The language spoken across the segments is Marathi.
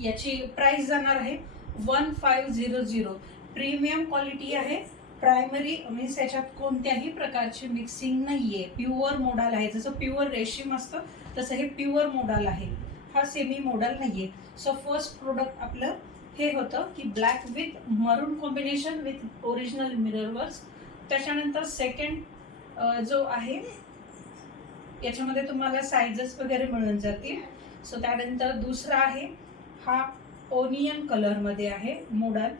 याची प्राइस जाणार आहे 1500. प्रीमियम क्वालिटी आहे, प्रायमरी मीन्स याच्यात कोणत्याही प्रकारची मिक्सिंग नाहीये, प्युअर मोडाल आहे. जसं प्युअर रेशीम असतं तसं हे प्युअर मोडाल आहे, हा सेमी मोडाल नाहीये. सो फर्स्ट प्रोडक्ट आपलं हे होतं की ब्लॅक विथ मरून combination with original mirror works. त्याच्यानंतर सेकंड जो आहे याच्यामध्ये तुम्हाला साइजेस वगैरे मिळून जातील. सो त्यानंतर दुसरा आहे हा ओनियन कलर मध्ये आहे मोडाल,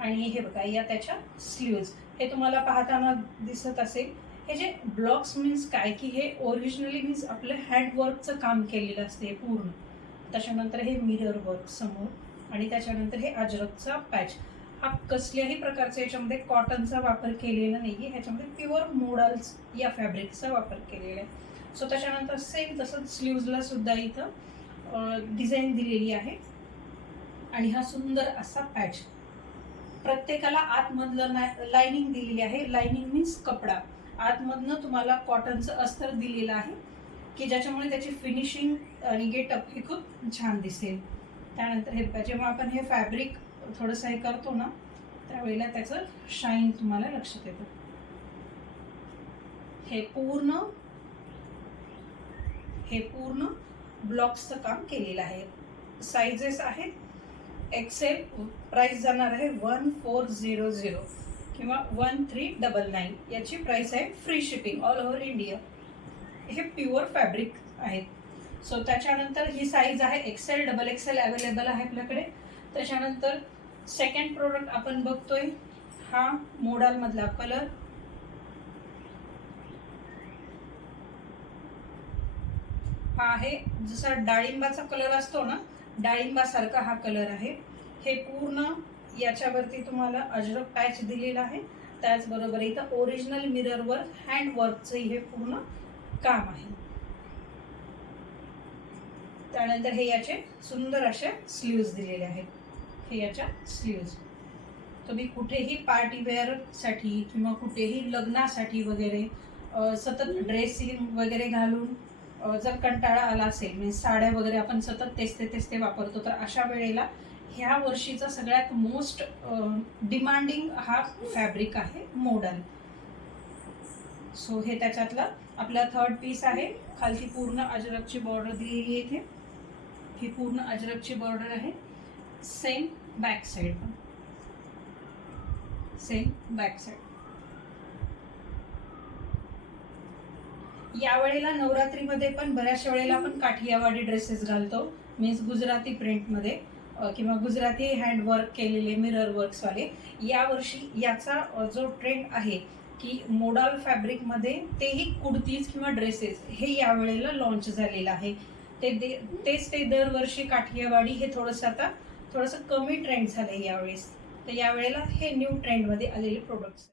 आणि हे बघा या त्याच्या स्लीव्ज हे तुम्हाला पाहताना दिसत असेल. हे जे ब्लॉक्स मीन्स काय की हे ओरिजिनली मीन्स आपलं हँडवर्कचं काम केलेलं असते पूर्ण. त्याच्यानंतर हे मिरर वर्क समोर, आणि त्याच्यानंतर हे अजरकचा पॅच. हा कसल्याही प्रकारचा याच्यामध्ये कॉटनचा वापर केलेला नाहीये, ह्याच्यामध्ये प्युअर मोडल्स या फॅब्रिकचा वापर केलेला आहे. सो त्याच्यानंतर सेम तसंच स्लीव्जला सुद्धा इथं डिझाईन दिलेली आहे, आणि हा सुंदर असा पॅच. प्रत्येकाला आतमधलं लाइनिंग दिलेली आहे. लाइनिंग मीन्स कपडा. आतमधनं तुम्हाला कॉटनचं अस्तर दिलेलं आहे की ज्याच्यामुळे त्याची फिनिशिंग आणि गेटअप हे खूप छान दिसेल. त्यानंतर हे जेव्हा आपण हे फॅब्रिक थोडंसं हे करतो ना त्यावेळेला त्याचं शाईन तुम्हाला लक्षात येतं. हे पूर्ण ब्लॉक्सचं काम केलेलं आहे. साइजेस आहेत एक्सेल. प्राइस जाणार आहे 1400 किंवा 1399. याची प्राइस आहे free shipping all over India. हे प्युअर फॅब्रिक आहेत. सो त्याच्यानंतर ही साईज आहे एक्सेल, डबल एक्सेल अवेलेबल आहे आपल्याकडे. त्याच्यानंतर सेकंड प्रोडक्ट आपण बघतोय हा मोडाल मधला कलर. हा आहे जसा डाळिंबाचा कलर असतो ना, डाळिंबासारखा हा कलर आहे. हे पूर्ण याच्यावरती तुम्हाला अजरक पॅच दिलेला आहे. त्याचबरोबर इथं ओरिजिनल मिररवर हँडवर्कचं हे पूर्ण काम आहे. त्यानंतर हे याचे सुंदर असे स्लीव्ज दिलेले आहेत. हे याच्या स्लीव्ज तुम्ही कुठेही पार्टी वेअर साठी किंवा कुठेही लग्नासाठी वगैरे सतत ड्रेसिंग वगैरे घालून जर कंटाळा आला असेल, म्हणजे साड्या वगैरे आपण सतत तेच ते वापरतो, तर अशा वेळेला ह्या वर्षीचा सगळ्यात मोस्ट डिमांडिंग हा फॅब्रिक आहे मोडाल. सो हे त्याच्यातला आपला थर्ड पीस आहे. खालची पूर्ण अजरकची बॉर्डर दिलेली आहे. इथे ही पूर्ण अजरकची बॉर्डर आहे. सेम बॅक साइड पण सेम बॅक साइड. यावेळेला नवरात्रीमध्ये पण बऱ्याचशा वेळेला आपण काठियावाडी ड्रेसेस घालतो, मीन्स गुजराती प्रिंटमध्ये किंवा गुजराती हँडवर्क केलेले मिरर वर्क्सवाले. यावर्षी याचा जो ट्रेंड आहे की मोडाल फॅब्रिकमध्ये तेही कुर्तीज किंवा ड्रेसेस हे यावेळेला लॉन्च झालेलं आहे. तेच ते दरवर्षी काठियावाडी हे थोडंसं कमी ट्रेंड झालंय यावेळेस. तर यावेळेला हे न्यू ट्रेंडमध्ये आलेले प्रोडक्ट्स.